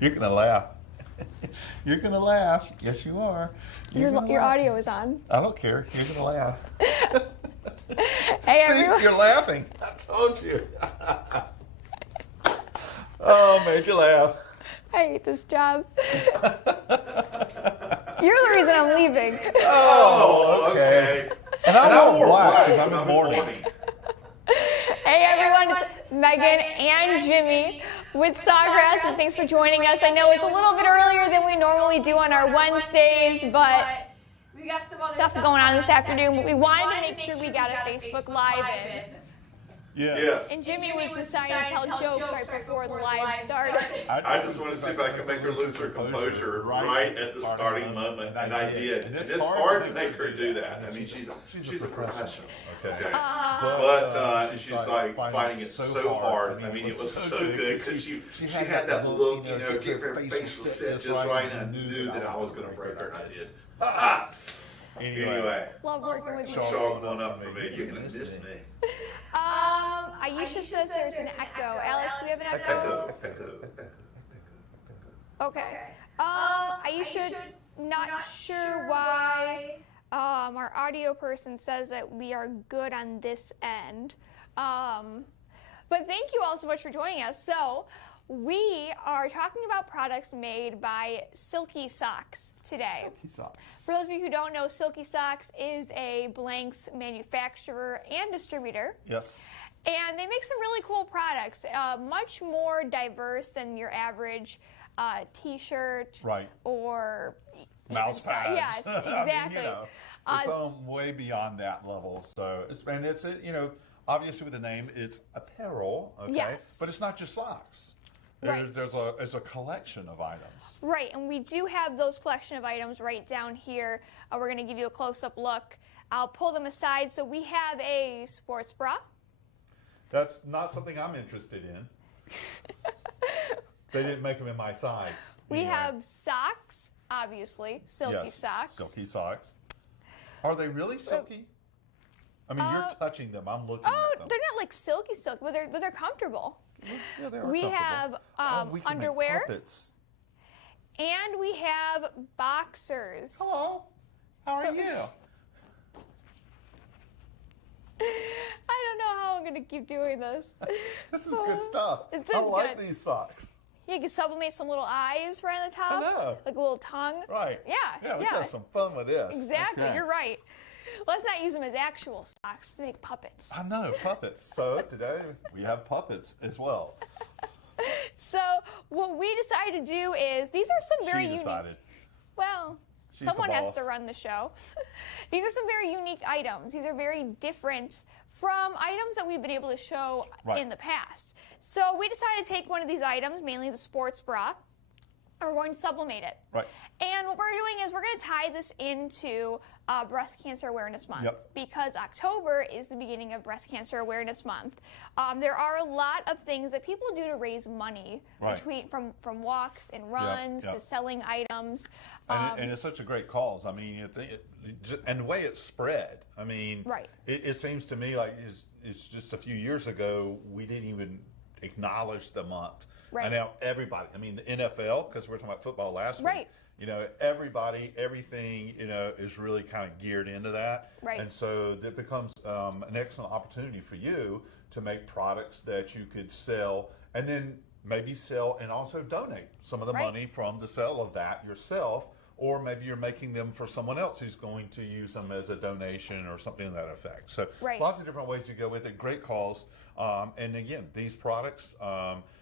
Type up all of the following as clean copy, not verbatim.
You're gonna laugh. You're gonna laugh. Yes, you are. Your audio is on. I don't care. You're gonna laugh. Hey, See, everyone. you're laughing. I told you. Oh, made you laugh. I hate this job. You're the reason I'm leaving. Oh, okay. And I wore black because I'm in mourning. Hey, everyone. It's Meghan and Jimmy with Sawgrass, and thanks for joining us. I know it's a little bit earlier than we normally do on our Wednesdays, but we got some other stuff going on this afternoon. But we wanted to make sure we got a Facebook Live in. Yes. And Jimmy was deciding to tell jokes right before the live started. I just want to see if I can make her lose her composure right at the starting moment, and I did. And it's hard to make her do that. I mean, she's a professional. Okay. But she's like finding it so hard. I mean, it was so good because she had that look, get her face was set just right, and I knew that I was going to break her, and I did. Anyway, Love working with you. chalk one up for me. You're going to miss me. Aisha says there's an echo. Alex, do we have an echo? Okay. Aisha, not sure why our audio person says that we are good on this end. But thank you all so much for joining us. So we are talking about products made by Silky Socks today. Silky Socks. For those of you who don't know, Silky Socks is a blanks manufacturer and distributor. Yes. And they make some really cool products, much more diverse than your average T-shirt or mouse pads. Yes, exactly. I mean, it's way beyond that level. So it's obviously with the name, it's apparel. Okay. Yes. But it's not just socks. Right. There's a collection of items. Right, and we do have those collection of items right down here. We're going to give you a close-up look. I'll pull them aside. So we have a sports bra. That's not something I'm interested in. They didn't make them in my size. We have socks, obviously, silky socks. Silky socks. Are they really silky? I mean, you're touching them. I'm looking at them. They're not like silky, but they're comfortable. Yeah, they are We comfortable. have we can underwear. make puppets. And we have boxers. Hello. How are you? I don't know how I'm going to keep doing this. This is good stuff. It I is like good. these socks. You can sublimate some little eyes right on the top. I know. Like a little tongue. Right. Yeah. We have some fun with this. Exactly. Okay. You're right. Let's not use them as actual socks to make puppets. I know, puppets. So today we have puppets as well. So what we decided to do is, these are some very She unique. decided. Well, She's someone the has boss. to run the show. These are some very unique items. These are very different from items that we've been able to show in the past. So we decided to take one of these items, mainly the sports bra, and we're going to sublimate it. Right. And what we're doing is we're going to tie this into Breast Cancer Awareness Month, because October is the beginning of Breast Cancer Awareness Month. There are a lot of things that people do to raise money, between from walks and runs to selling items. And it's such a great cause. I mean, and the way it's spread. I mean, it seems to me like it's just a few years ago we didn't even acknowledge the month. And now everybody, I mean, the NFL, because we were talking about football last week. Everybody, everything, is really kind of geared into that. And so it becomes an excellent opportunity for you to make products that you could sell and then maybe sell and also donate some of the money from the sale of that yourself. Or maybe you're making them for someone else who's going to use them as a donation or something to that effect. So lots of different ways to go with it. Great cause. And again, these products,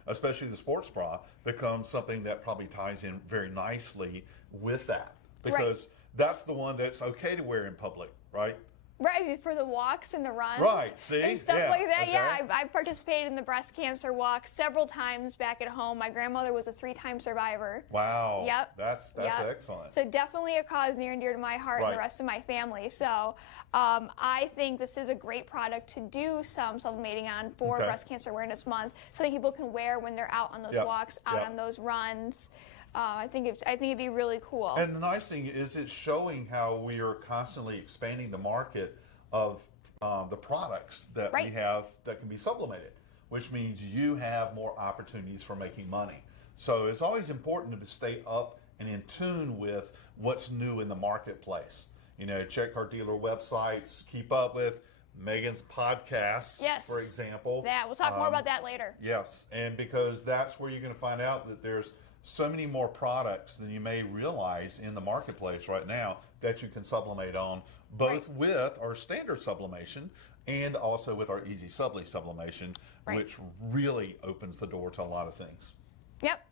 especially the sports bra, become something that probably ties in very nicely with that. Because that's the one that's okay to wear in public, right? Right, for the walks and the runs. Right, see? And stuff like that. Yeah, I've participated in the breast cancer walk several times back at home. My grandmother was a 3-time survivor. Wow. Yep. That's excellent. So definitely a cause near and dear to my heart and the rest of my family. So I think this is a great product to do some sublimating on for Breast Cancer Awareness Month. Something people can wear when they're out on those walks, out on those runs. I think it'd be really cool. And the nice thing is it's showing how we are constantly expanding the market of the products that we have that can be sublimated, which means you have more opportunities for making money. So it's always important to stay up and in tune with what's new in the marketplace. You know, check our dealer websites, keep up with Meghan's podcasts, for example. Yeah, we'll talk more about that later. Yes, and because that's where you're going to find out that there's so many more products than you may realize in the marketplace right now that you can sublimate on, both with our standard sublimation and also with our Easy Subli sublimation, which really opens the door to a lot of things. Yep.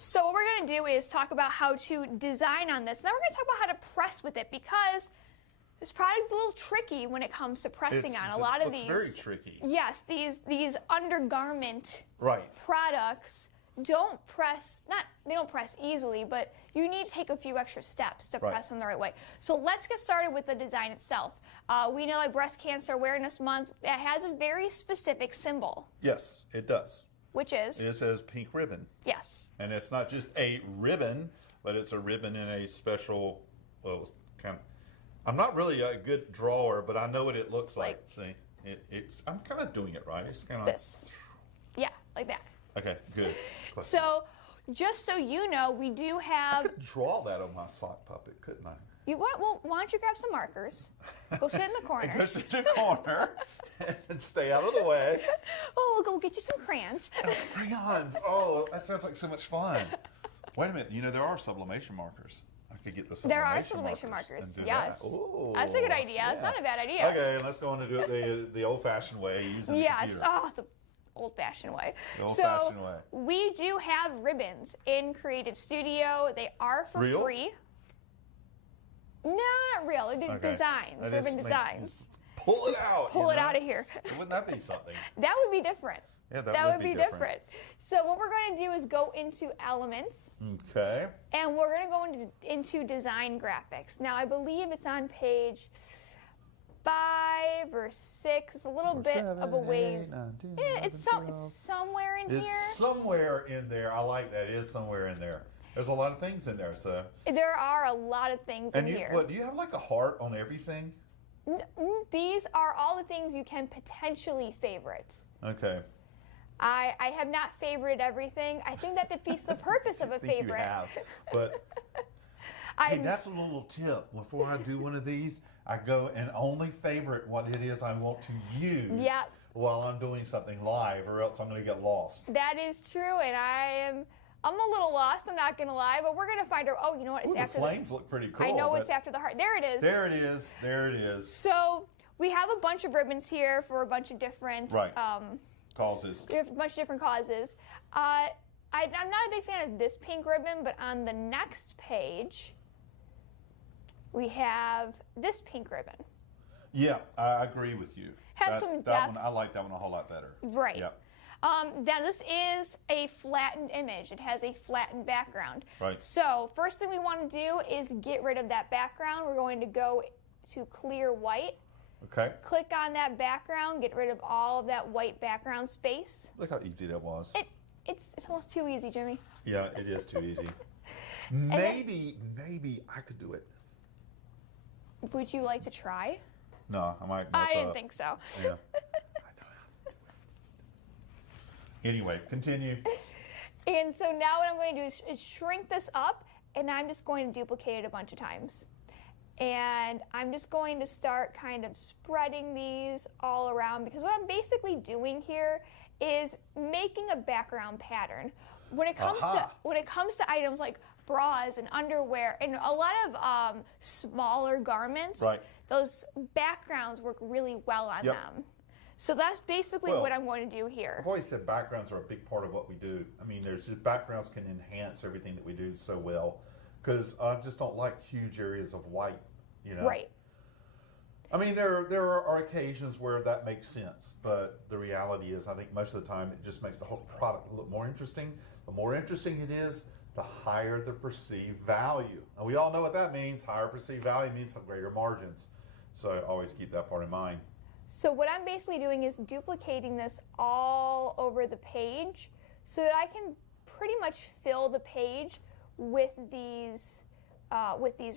So what we're going to do is talk about how to design on this. Now we're going to talk about how to press with it, because this product is a little tricky when it comes to pressing on. A lot of these, very tricky. Yes, these undergarment products don't press, they don't press easily, but you need to take a few extra steps to press them the right way. So let's get started with the design itself. We know that Breast Cancer Awareness Month, it has a very specific symbol. Yes, it does. Which is? It says pink ribbon. Yes. And it's not just a ribbon, but it's a ribbon in a special, well, kind of, I'm not really a good drawer, but I know what it looks like. See, it's, I'm kind of doing it right. It's kind of this. Yeah, like that. Okay, good. So, just so you know, we do have... I could draw that on my sock puppet, couldn't I? Well, why don't you grab some markers? Go sit in the corner. Go sit in the corner and stay out of the way. Oh, we'll go get you some crayons. Crayons. Oh, that sounds like so much fun. Wait a minute. You know, there are sublimation markers. I could get the sublimation There are sublimation markers. Yes. That. Ooh, that's a good idea. Yeah. It's not a bad idea. Okay, let's go on and do it the old-fashioned way using the computer. Oh, the old-fashioned way. The old-fashioned way. We do have ribbons in Creative Studio. They are for free. No, not real. Designs. Ribbon designs. Pull it out. Pull it out of here. Wouldn't that be something? That would be different. Yeah, that would be different. So what we're going to do is go into elements. Okay. And we're going to go into design graphics. Now, I believe it's on page 5 or 6. It's a little bit 7, of a ways. 8, 9, 10, yeah, it's somewhere in here. It's somewhere in there. I like that. It is somewhere in there. There's a lot of things in there. So there are a lot of things in here. What, do you have like a heart on everything? These are all the things you can potentially favorite. Okay. I have not favorited everything. I think that defeats the purpose of a favorite. You have, but hey, that's a little tip. Before I do one of these, I go and only favorite what it is I want to use while I'm doing something live, or else I'm going to get lost. That is true, and I'm a little lost, I'm not going to lie, but we're going to find out. Oh, you know what? It's after the flames look pretty cool. I know it's after the heart. There it is. There it is. There it is. So we have a bunch of ribbons here for a bunch of different causes. We have a bunch of different causes. I'm not a big fan of this pink ribbon, but on the next page, we have this pink ribbon. Yeah, I agree with you. Has some depth. That one, I like that one a whole lot better. Right. Yep. Now this is a flattened image. It has a flattened background. Right. So first thing we want to do is get rid of that background. We're going to go to clear white. Okay. Click on that background, get rid of all of that white background space. Look how easy that was. It's almost too easy, Jimmy. Yeah, it is too easy. Maybe I could do it. Would you like to try? No, I might mess I didn't think so. Yeah. Anyway, continue. And so now what I'm going to do is shrink this up, and I'm just going to duplicate it a bunch of times. And I'm just going to start kind of spreading these all around, because what I'm basically doing here is making a background pattern. When it comes to items like bras and underwear and a lot of smaller garments, those backgrounds work really well on them. So that's basically what I'm going to do here. I've always said backgrounds are a big part of what we do. I mean, backgrounds can enhance everything that we do so well, because I just don't like huge areas of white, you know. Right. I mean, there are occasions where that makes sense, but the reality is I think most of the time it just makes the whole product look more interesting. The more interesting it is, the higher the perceived value. And we all know what that means. Higher perceived value means greater margins. So always keep that part in mind. So what I'm basically doing is duplicating this all over the page so that I can pretty much fill the page with these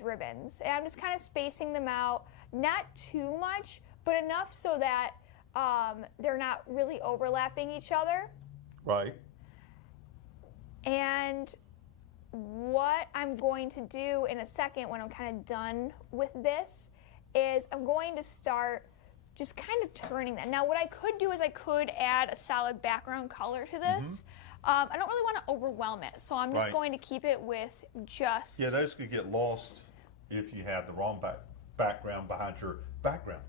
ribbons. And I'm just kind of spacing them out, not too much, but enough so that they're not really overlapping each other. Right. And what I'm going to do in a second when I'm kind of done with this is I'm going to start just kind of turning that. Now what I could do is I could add a solid background color to this. I don't really want to overwhelm it, so I'm just going to keep it with just... Yeah, those could get lost if you have the wrong background behind your background.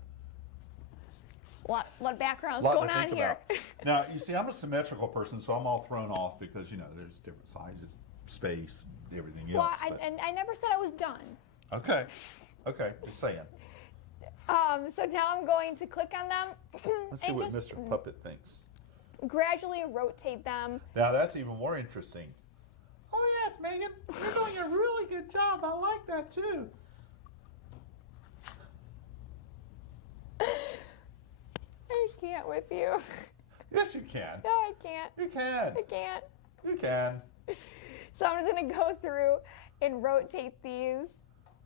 A lot of backgrounds going on here. Now, you see, I'm a symmetrical person, so I'm all thrown off because, you know, there's different sizes, space, everything else. Well, and I never said I was done. Okay, just saying. So now I'm going to click on them. Let's see what Mr. Puppet thinks. Gradually rotate them. Now, that's even more interesting. Oh, yes, Megan. You're doing a really good job. I like that, too. I can't with you. Yes, you can. No, I can't. You can. I can't. You can. So I'm just going to go through and rotate these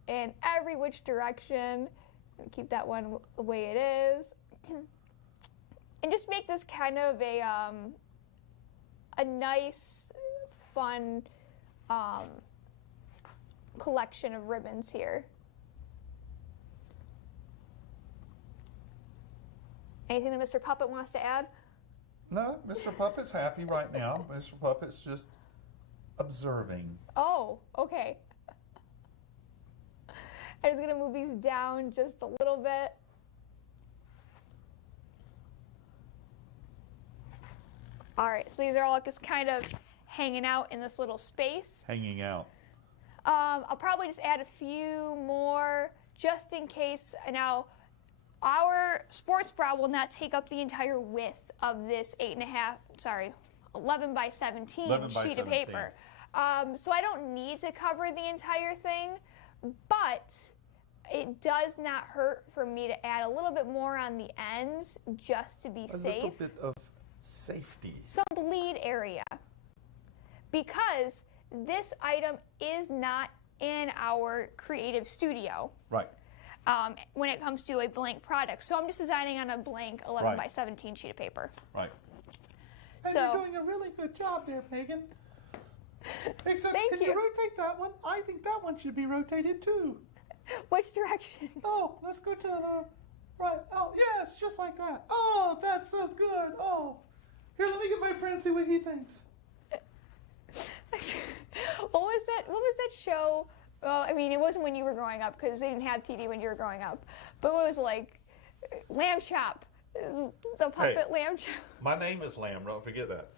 in every which direction. Keep that one the way it is. And just make this kind of a nice, fun collection of ribbons here. Anything that Mr. Puppet wants to add? No, Mr. Puppet's happy right now. Mr. Puppet's just observing. Oh, okay. I'm just going to move these down just a little bit. All right, so these are all just kind of hanging out in this little space. Hanging out. I'll probably just add a few more just in case. Now, our sports bra will not take up the entire width of this 11 by 17 sheet of paper. So I don't need to cover the entire thing, but it does not hurt for me to add a little bit more on the ends just to be safe. A little bit of safety. Some bleed area. Because this item is not in our creative studio. Right. When it comes to a blank product. So I'm just designing on a blank 11 by 17 sheet of paper. Right. And you're doing a really good job there, Megan. Except, can you rotate that one? I think that one should be rotated too. Which direction? Oh, let's go to the right. Oh, yes, just like that. Oh, that's so good. Oh, here, let me get my friend and see what he thinks. What was that show? Well, I mean, it wasn't when you were growing up because they didn't have TV when you were growing up. But it was like Lamb Chop, the puppet Lamb Chop. My name is Lamb. Don't forget that.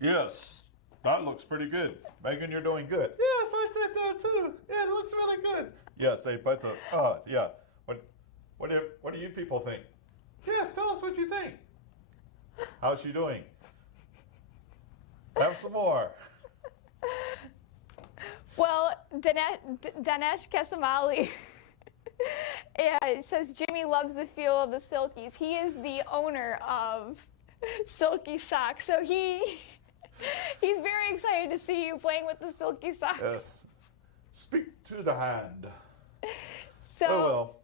Yes, that looks pretty good. Megan, you're doing good. Yes, I said that too. Yeah, it looks really good. Yes, they both. Yeah. What do you people think? Yes, tell us what you think. How's she doing? Have some more. Well, Dinesh Kesamali says Jimmy loves the feel of the Silkies. He is the owner of Silky Socks, so he's very excited to see you playing with the Silky Socks. Yes. Speak to the hand. So oh well.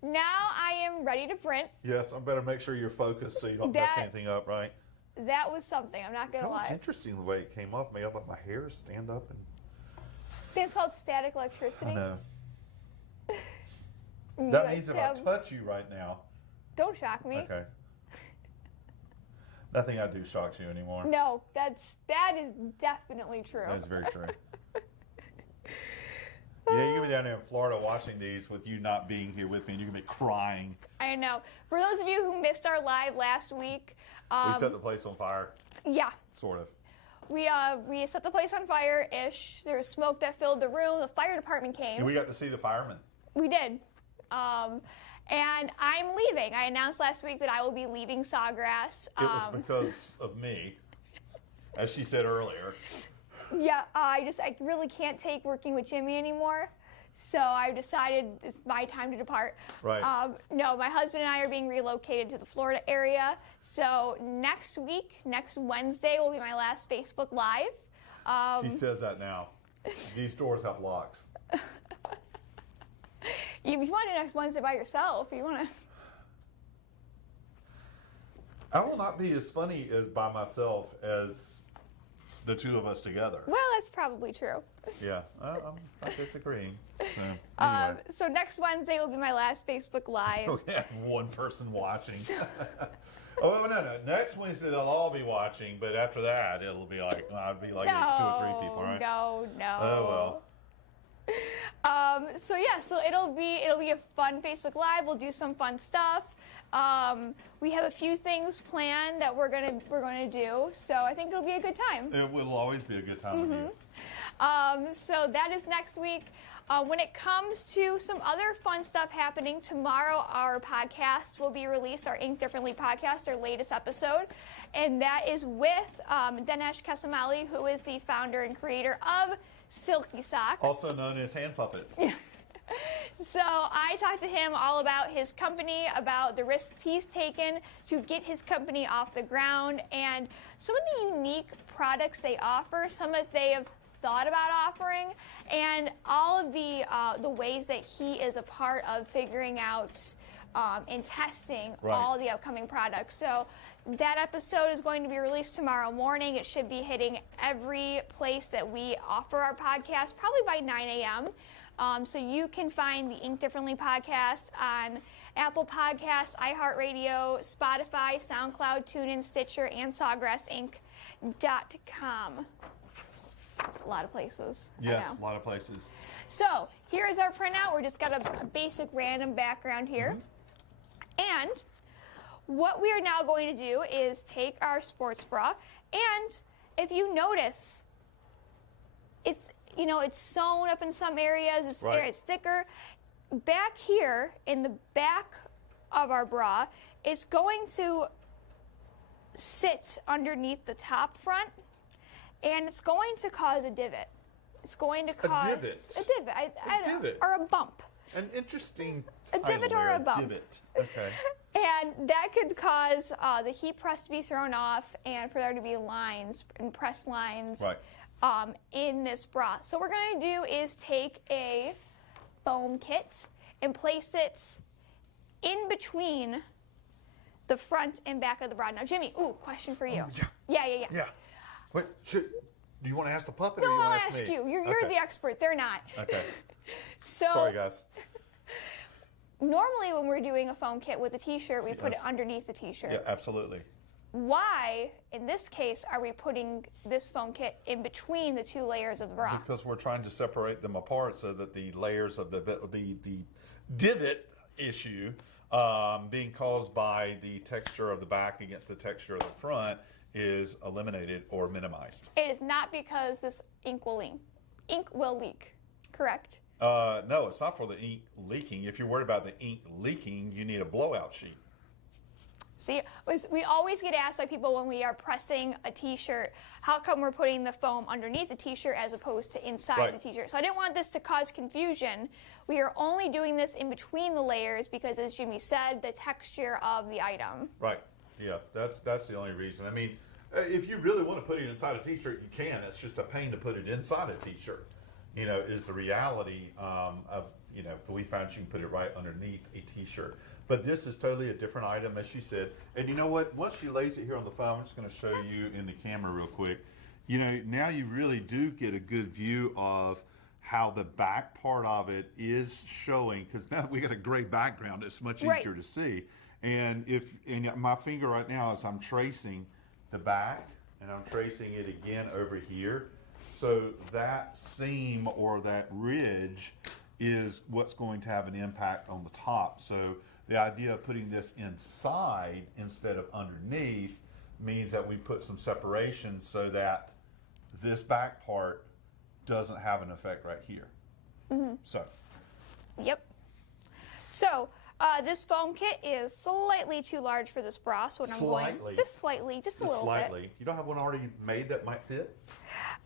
Now I am ready to print. Yes, I better make sure you're focused so you don't mess anything up, right? That was something. I'm not gonna lie. That was interesting the way it came off. Maybe I let my hair stand up and. I think it's called static electricity. I know. That means if I touch you right now. Don't shock me. Okay. Nothing I do shocks you anymore. No, that is definitely true. That is very true. Yeah, you're going to be down there in Florida watching these with you not being here with me, and you're going to be crying. I know. For those of you who missed our live last week. We set the place on fire. Yeah. Sort of. We set the place on fire-ish. There was smoke that filled the room. The fire department came. And we got to see the firemen. We did. And I'm leaving. I announced last week that I will be leaving Sawgrass. It was because of me, as she said earlier. Yeah, I really can't take working with Jimmy anymore. So I've decided it's my time to depart. Right. No, my husband and I are being relocated to the Florida area. So next week, next Wednesday, will be my last Facebook Live. She says that now. These doors have locks. If you want to do next Wednesday by yourself, you want to. I will not be as funny as by myself as the two of us together. Well, that's probably true. Yeah, I'm not disagreeing. So, anyway. So next Wednesday will be my last Facebook Live. We have one person watching. Oh, no. Next Wednesday they'll all be watching, but after that it'll be like, I'd be like 2 or 3 people, right? No. Oh, well. So it'll be a fun Facebook Live. We'll do some fun stuff. We have a few things planned that we're gonna do. So I think it'll be a good time. It will always be a good time with you. So that is next week. When it comes to some other fun stuff happening, tomorrow our podcast will be released, our Ink Differently podcast, our latest episode. And that is with Dinesh Kesamali, who is the founder and creator of Silky Socks. Also known as Hand Puppets. So I talked to him all about his company, about the risks he's taken to get his company off the ground, and some of the unique products they offer, some that they have thought about offering, and all of the ways that he is a part of figuring out and testing all the upcoming products. So that episode is going to be released tomorrow morning. It should be hitting every place that we offer our podcast, probably by 9 a.m. So you can find the Ink Differently podcast on Apple Podcasts, iHeartRadio, Spotify, SoundCloud, TuneIn, Stitcher, and SawgrassInc.com. A lot of places. Yes, a lot of places. So here's our printout. We just got a basic random background here. And what we are now going to do is take our sports bra, and if you notice, it's sewn up in some areas, it's thicker. Back here in the back of our bra, it's going to sit underneath the top front, and it's going to cause a divot. It's going to cause a divot. Or a bump. An interesting divot or a bump. Divot. Okay. And that could cause the heat press to be thrown off, and for there to be lines and press lines in this bra. So what we're going to do is take a foam kit and place it in between the front and back of the bra. Now, Jimmy, question for you. Yeah. Wait, do you want to ask the puppet No, or you I'll want to ask me? you. You're the expert. They're not. Okay. So, sorry, guys. Normally when we're doing a foam kit with a t-shirt, we put it underneath the t-shirt. Yeah, absolutely. Why, in this case, are we putting this foam kit in between the two layers of the bra? Because we're trying to separate them apart so that the layers of the divot issue being caused by the texture of the back against the texture of the front is eliminated or minimized. It is not because this ink will leak. Ink will leak, correct? No, it's not for the ink leaking. If you're worried about the ink leaking, you need a blowout sheet. See, we always get asked by people when we are pressing a t-shirt, how come we're putting the foam underneath the t-shirt as opposed to inside the t-shirt? So I didn't want this to cause confusion. We are only doing this in between the layers because, as Jimmy said, the texture of the item. Right. Yeah, that's the only reason. I mean, if you really want to put it inside a t-shirt, you can. It's just a pain to put it inside a t-shirt. Is the reality of, we found you can put it right underneath a t-shirt. But this is totally a different item, as she said. And you know what? Once she lays it here on the phone, I'm just going to show you in the camera real quick. Now you really do get a good view of how the back part of it is showing, because now that we got a gray background, it's much easier to see. And my finger right now, as I'm tracing the back, and I'm tracing it again over here, so that seam or that ridge is what's going to have an impact on the top. So the idea of putting this inside instead of underneath means that we put some separation so that this back part doesn't have an effect right here. So. Yep. So this foam kit is slightly too large for this bra, so just slightly, just a little bit. You don't have one already made that might fit?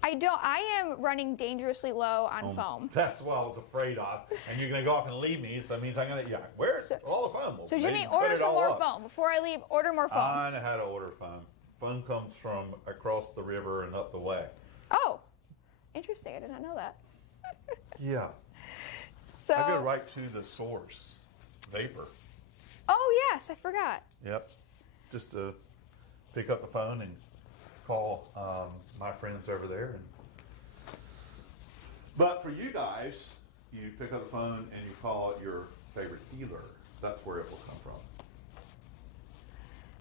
I don't. I am running dangerously low on foam. That's what I was afraid of. And you're going to go off and leave me, so that means I'm going to, where's all the foam? So Jimmy, order some more foam. Before I leave, order more foam. I know how to order foam. Foam comes from across the river and up the way. Oh, interesting. I did not know that. Yeah. So I go right to the source, vapor. Oh, yes, I forgot. Yep. Just to pick up the phone and call my friends over there. But for you guys, you pick up the phone and you call your favorite dealer. That's where it will come from.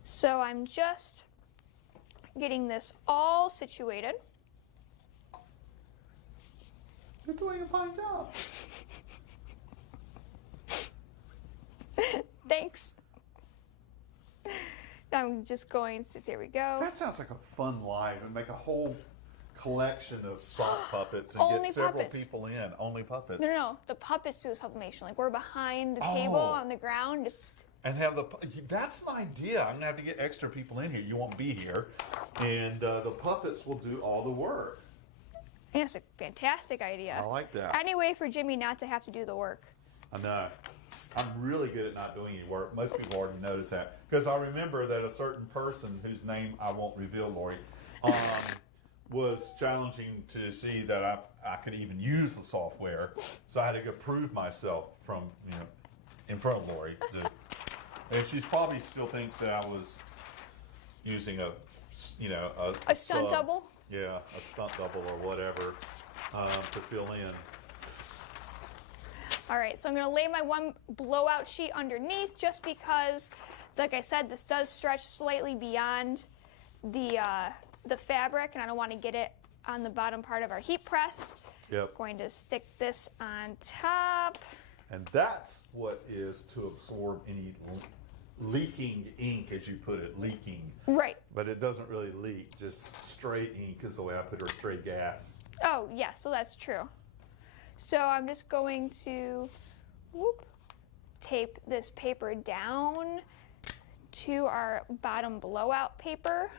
So I'm just getting this all situated. You're doing a fine job. Thanks. I'm just going to, here we go. That sounds like a fun live and make a whole collection of sock puppets and Only get several puppets. people in. Only puppets. No. The puppets do sublimation. Like we're behind the table on the ground, just. And have that's an idea. I'm going to have to get extra people in here. You won't be here. And the puppets will do all the work. Yeah, it's a fantastic idea. I like that. Any way for Jimmy not to have to do the work. I know. I'm really good at not doing any work. Most people already notice that. Because I remember that a certain person whose name I won't reveal, Lori, was challenging to see that I could even use the software. So I had to go prove myself from, in front of Lori. And she probably still thinks that I was using a stunt double? Yeah, a stunt double or whatever to fill in. All right, so I'm gonna lay my one blowout sheet underneath just because, like I said, this does stretch slightly beyond the fabric and I don't want to get it on the bottom part of our heat press. Yep. Going to stick this on top. And that's what is to absorb any leaking ink, as you put it, leaking. Right. But it doesn't really leak, just straight ink is the way I put it, or straight gas. Oh, yeah, so that's true. So I'm just going to tape this paper down to our bottom blowout paper.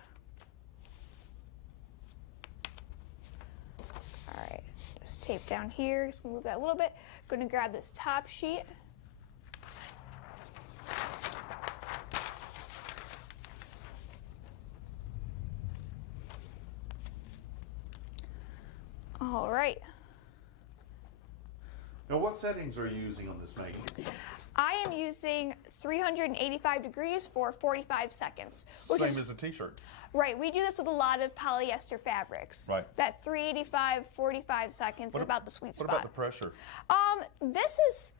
All right, just tape down here. Just gonna move that a little bit. Going to grab this top sheet. All right. Now, what settings are you using on this, Meghan? I am using 385 degrees for 45 seconds. Same as a t-shirt. Right, we do this with a lot of polyester fabrics. Right. That 385, 45 seconds is about the sweet spot. What about the pressure? This is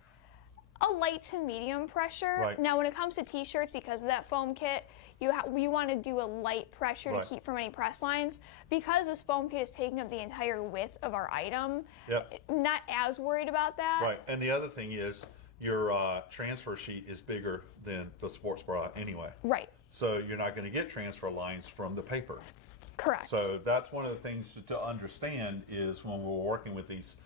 a light to medium pressure. Right. Now, when it comes to t-shirts, because of that foam kit, you want to do a light pressure to keep from any press lines. Because this foam kit is taking up the entire width of our item, not as worried about that. Right, and the other thing is your transfer sheet is bigger than the sports bra anyway. Right. So you're not going to get transfer lines from the paper. Correct. So that's one of the things to understand is when we're working with these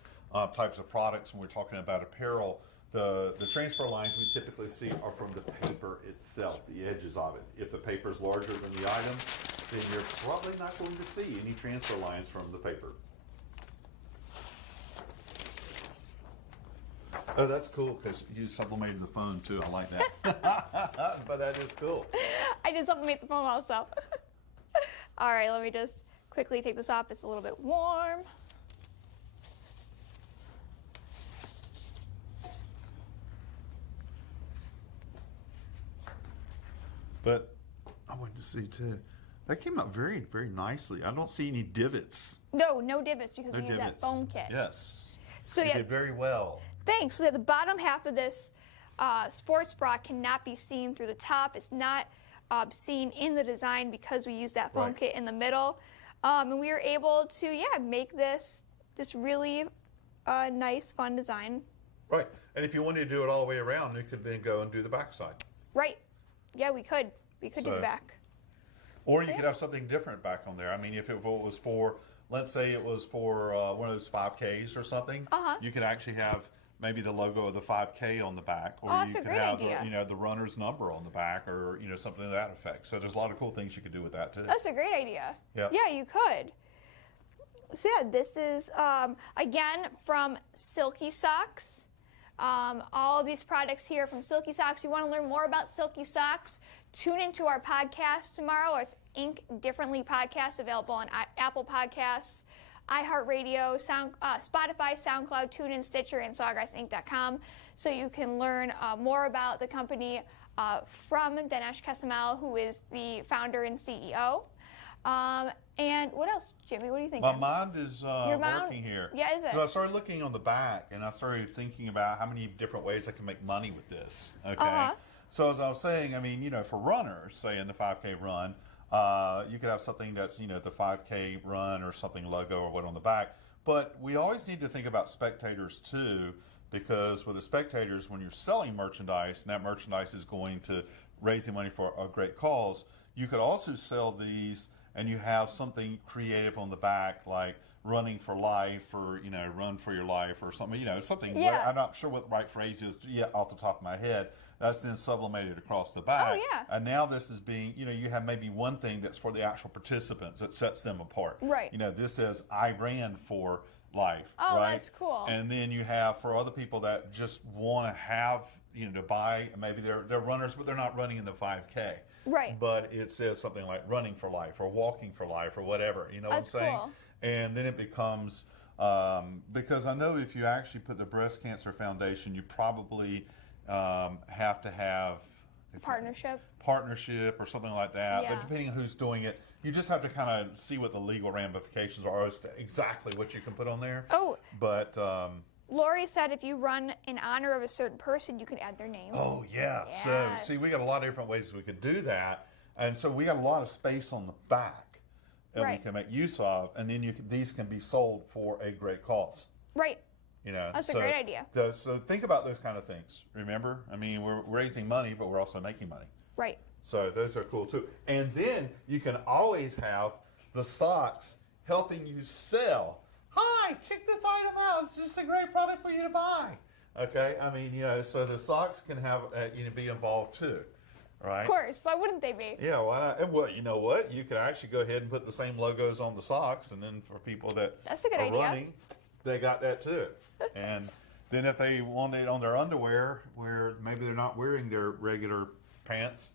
types of products and we're talking about apparel, the transfer lines we typically see are from the paper itself, the edges of it. If the paper is larger than the item, then you're probably not going to see any transfer lines from the paper. Oh, that's cool because you sublimated the phone too. I like that. But that is cool. I did sublimate the foam also. All right, let me just quickly take this off. It's a little bit warm. But I wanted to see too. That came out very, very nicely. I don't see any divots. No divots because we use that foam kit. Yes. So you did very well. Thanks. So the bottom half of this sports bra cannot be seen through the top. It's not seen in the design because we use that foam kit in the middle. And we were able to, make this just really nice, fun design. Right. And if you wanted to do it all the way around, you could then go and do the back side. Right. Yeah, we could. We could do the back. Or you could have something different back on there. I mean, if it was for, let's say it was for one of those 5Ks or something, you could actually have maybe the logo of the 5K on the back, or you could have the runner's number on the back, or something to that effect. So there's a lot of cool things you could do with that too. That's a great idea. Yeah, you could. So this is again from Silky Socks. All of these products here from Silky Socks. You want to learn more about Silky Socks? Tune into our podcast tomorrow. It's Ink Differently podcast, available on Apple Podcasts, iHeartRadio, Spotify, SoundCloud, TuneIn, Stitcher, and SawgrassInc.com. So you can learn more about the company from Dinesh Kesamal, who is the founder and CEO. And what else, Jimmy? What do you think? My mind is working here. Yeah, is it? So I started looking on the back, and I started thinking about how many different ways I can make money with this. Okay. So as I was saying, I mean, for runners, say in the 5K run, you could have something that's, the 5K run or something logo or what on the back. But we always need to think about spectators too, because with the spectators, when you're selling merchandise, and that merchandise is going to raising money for a great cause, you could also sell these and you have something creative on the back, like running for life, or run for your life, or something. Something. Yeah. I'm not sure what the right phrase is off the top of my head. That's then sublimated across the back. Oh yeah. And now this is being, you have maybe one thing that's for the actual participants that sets them apart. Right. This says I ran for life. Oh, right? that's cool. And then you have for other people that just want to have, to buy. Maybe they're runners, but they're not running in the 5K. Right. But it says something like running for life or walking for life or whatever. You know That's what I'm saying? cool. And then it becomes, because I know if you actually put the Breast Cancer Foundation, you probably have to have partnership or something like that. Yeah. But depending on who's doing it, you just have to kind of see what the legal ramifications are as to exactly what you can put on there. Oh. But Lori said if you run in honor of a certain person, you can add their name. oh yeah. Yes. So see, we got a lot of different ways we could do that, and so we got a lot of space on the back that we can make use of, and then these can be sold for a great cause. Right. That's a great idea. So think about those kind of things. Remember, I mean, we're raising money, but we're also making money. Right. So those are cool too. And then you can always have the socks helping you sell. Hi, check this item out. It's just a great product for you to buy. Okay, I mean, so the socks can have be involved too, right? Of course. Why wouldn't they be? Yeah. Well, you know what? You can actually go ahead and put the same logos on the socks, and then for people that That's a good are idea. running, they got that too. And then if they want it on their underwear, where maybe they're not wearing their regular pants,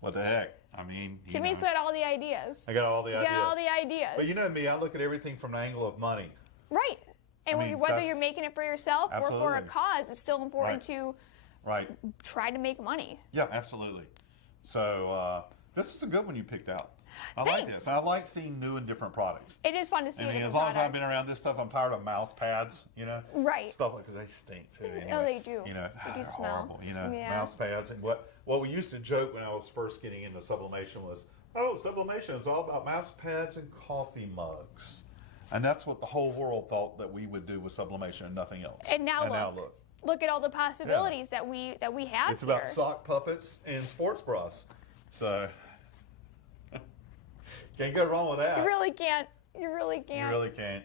what the heck? I mean, Jimmy's got all the ideas. I got all the ideas. Got all the ideas. But you know me, I look at everything from the angle of money. Right. And I mean, whether you're making it for yourself or for a Absolutely. cause, it's still important to Right. try to make money. Yeah, absolutely. So this is a good one you picked out. I like Thanks. this. I like seeing new and different products. It is fun to see. I mean, different as long as I've product. been around this stuff, I'm tired of mouse pads, Right. Stuff like, because they stink too. Anyway. Oh, they do. They They do are smell. horrible. Yeah. Mouse pads. And what we used to joke when I was first getting into sublimation was, oh, sublimation is all about mouse pads and coffee mugs. And that's what the whole world thought that we would do with sublimation and nothing else. And now look. Look at all the possibilities that we have It's here. about sock puppets and sports bras. So can't go wrong with that. You really can't. You really can't. You really can't,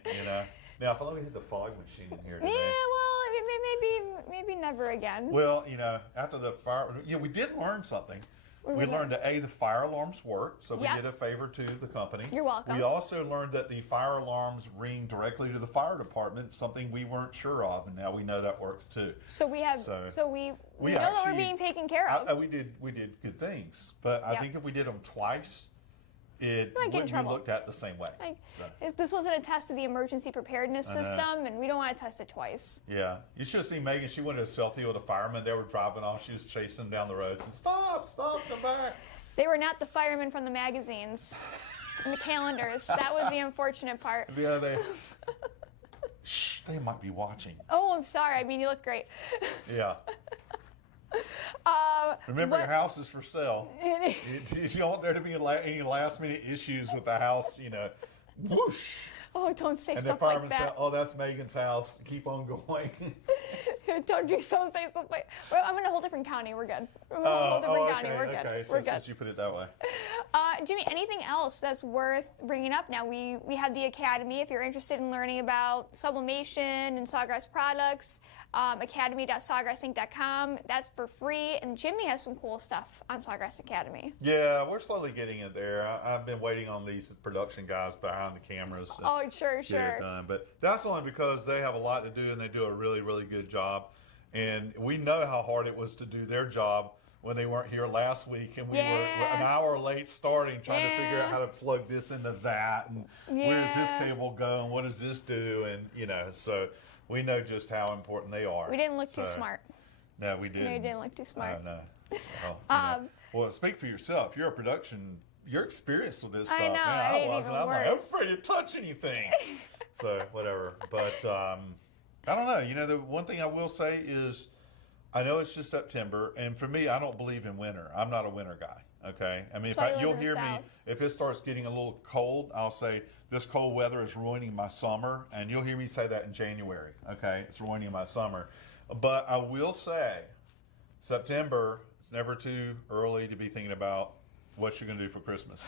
Now, if I let me hit the fog machine in here Yeah, today. well, maybe never again. Well, after the fire, we did learn something. We learned that the fire alarms work, so we Yeah. did a favor to the company. You're welcome. We also learned that the fire alarms ring directly to the fire department, something we weren't sure of, and now we know that works too. So we have. So we know that we're actually- being taken care of. We did good things, but I Yeah. think if we did them twice, it Might get in wouldn't be trouble. looked at the same way. This wasn't a test of the emergency preparedness system, and we don't want to test it twice. Yeah, you should have seen Megan. She wanted a selfie with a fireman. They were driving off. She was chasing them down the road. Said, "Stop, come back." They were not the firemen from the magazines and the calendars. That was the unfortunate part. Yeah, they might be watching. Oh, I'm sorry. I mean, you look great. Yeah. Remember, your house is for sale. You don't want there to be any last minute issues with the house. Whoosh. Oh, don't say And the stuff fireman like said, that. "Oh, that's Megan's house. Keep on going." Don't say stuff like. Well, I'm in a whole different county. We're good. I'm in a whole different county. We're good. Okay, so We're good. since you put it that way. Jimmy, anything else that's worth bringing up? Now, we had the Academy. If you're interested in learning about sublimation and Sawgrass products, academy.sawgrassinc.com. That's for free. And Jimmy has some cool stuff on Sawgrass Academy. Yeah, we're slowly getting it there. I've been waiting on these production guys behind the cameras to Oh, sure. get it done. But that's only because they have a lot to do and they do a really, really good job. And we know how hard it was to do their job when they weren't here last week, and we were an hour late starting, trying to figure out how to plug this into that, and where does this cable go, and what does this do, and so we know just how important they are. We didn't look too smart. No, we didn't. No, you didn't look too smart. No. Well, speak for yourself. You're a production you're experienced with this stuff. I know. Man, I wasn't. I'm like, I'm worse. afraid to touch anything. So whatever. But I don't know. You know, the one thing I will say is, I know it's just September, and for me, I don't believe in winter. I'm not a winter guy. Okay. I mean, you'll hear me if it starts getting a little cold. I'll say this cold weather is ruining my summer, and you'll hear me say that in January. Okay, it's ruining my summer. But I will say, September, it's never too early to be thinking about what you're going to do for Christmas.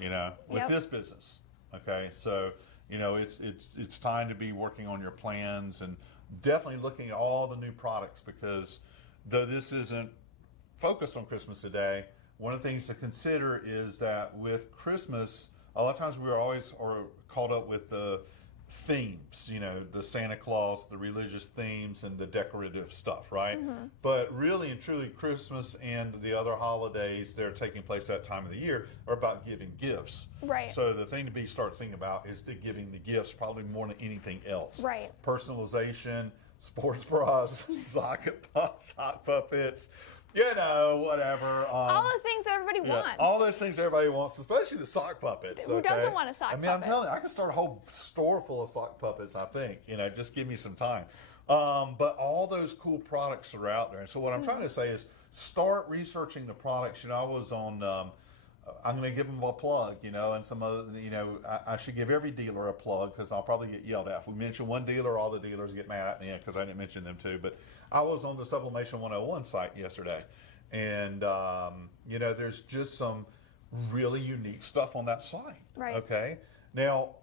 You know, with this business. Okay, so you know it's time to be working on your plans and definitely looking at all the new products, because though this isn't focused on Christmas today, one of the things to consider is that with Christmas, a lot of times we are always caught up with the themes, you know, the Santa Claus, the religious themes, and the decorative stuff, right? But really and truly, Christmas and the other holidays that are taking place that time of the year are about giving gifts. Right. So the thing to start thinking about is the giving the gifts, probably more than anything else. Right. Personalization, sports bras, sock puppets, you know, whatever. All the things that everybody wants. All those things everybody wants, especially the sock puppets. Who doesn't want a sock puppet? I'm telling you, I can start a whole store full of sock puppets, I think. You know, just give me some time. But all those cool products are out there. And so what I'm trying to say is start researching the products. You know, I was on, I'm going to give them a plug, you know, and some other, you know, I should give every dealer a plug because I'll probably get yelled at. If we mention one dealer, all the dealers get mad at me because I didn't mention them too. But I was on the Sublimation 101 site yesterday. And, you know, there's just some really unique stuff on that site. Right. Okay. Now,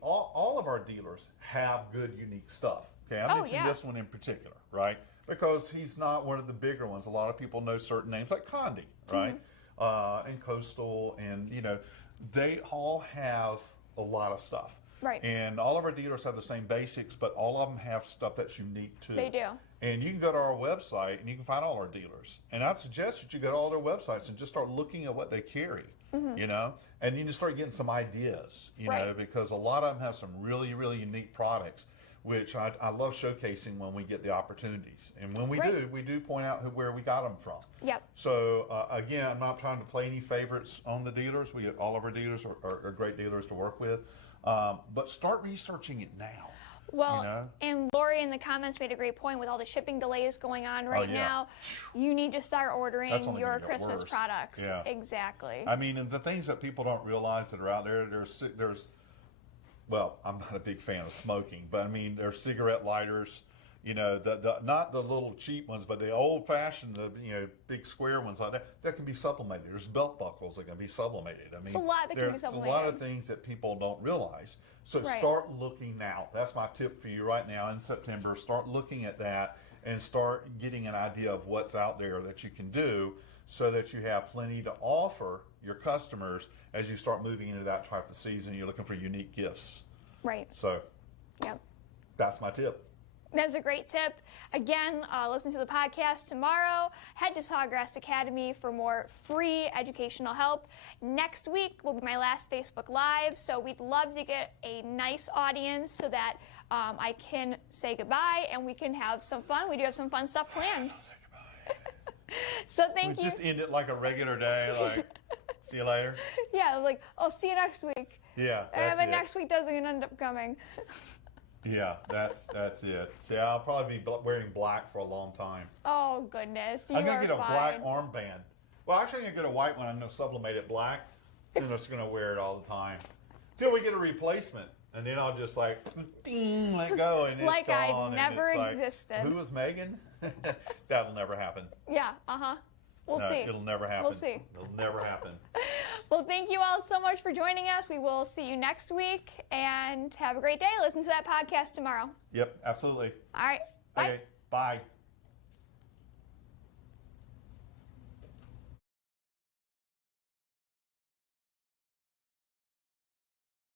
all of our dealers have good, unique stuff. Okay. I mentioned this one in particular, right? Because he's not one of the bigger ones. A lot of people know certain names like Condi, right? And Coastal, and, you know, they all have a lot of stuff. Right. And all of our dealers have the same basics, but all of them have stuff that's unique too. They do. And you can go to our website and you can find all our dealers. And I'd suggest that you go to all their websites and just start looking at what they carry, you know, and you just start getting some ideas, you know, because a lot of them have some really, really unique products, which I love showcasing when we get the opportunities. And when we do point out where we got them from. Yep. So, again, I'm not trying to play any favorites on the dealers. All of our dealers are great dealers to work with. But start researching it now. Well, you know? And Lori in the comments made a great point with all the shipping delays going on right now. You need to start ordering your Christmas products. Yeah. Exactly. I mean, and the things that people don't realize that are out there, there's well, I'm not a big fan of smoking, but I mean, there's cigarette lighters, you know, not the little cheap ones, but the old-fashioned, you know, big square ones like that can be sublimated. There's belt buckles that can be sublimated. I mean, it's a lot that can be sublimated. A lot of things that people don't realize. So start looking now. That's my tip for you right now in September. Start looking at that and start getting an idea of what's out there that you can do so that you have plenty to offer your customers as you start moving into that type of season. You're looking for unique gifts. Right. So that's my tip. That's a great tip. Again, listen to the podcast tomorrow. Head to Sawgrass Academy for more free educational help. Next week will be my last Facebook Live, so we'd love to get a nice audience so that I can say goodbye and we can have some fun. We do have some fun stuff planned. Say goodbye. So thank you. Just end it like a regular day, like, see you later. Yeah, like, I'll see you next week. Yeah, but next week doesn't end up coming. Yeah, that's it. See, I'll probably be wearing black for a long time. Oh, goodness. I'm going to get a black armband. Well, actually, I'm going to get a white one. I'm going to sublimate it black. I'm just going to wear it all the time. Till we get a replacement. And then I'll just like, ding, let go. And it's like gone. I never existed. Who was Meghan? That'll never happen. Yeah, We'll see. It'll never happen. We'll see. It'll never happen. Well, thank you all so much for joining us. We will see you next week, and have a great day. Listen to that podcast tomorrow. Yep, absolutely. All right. Bye. Okay, bye.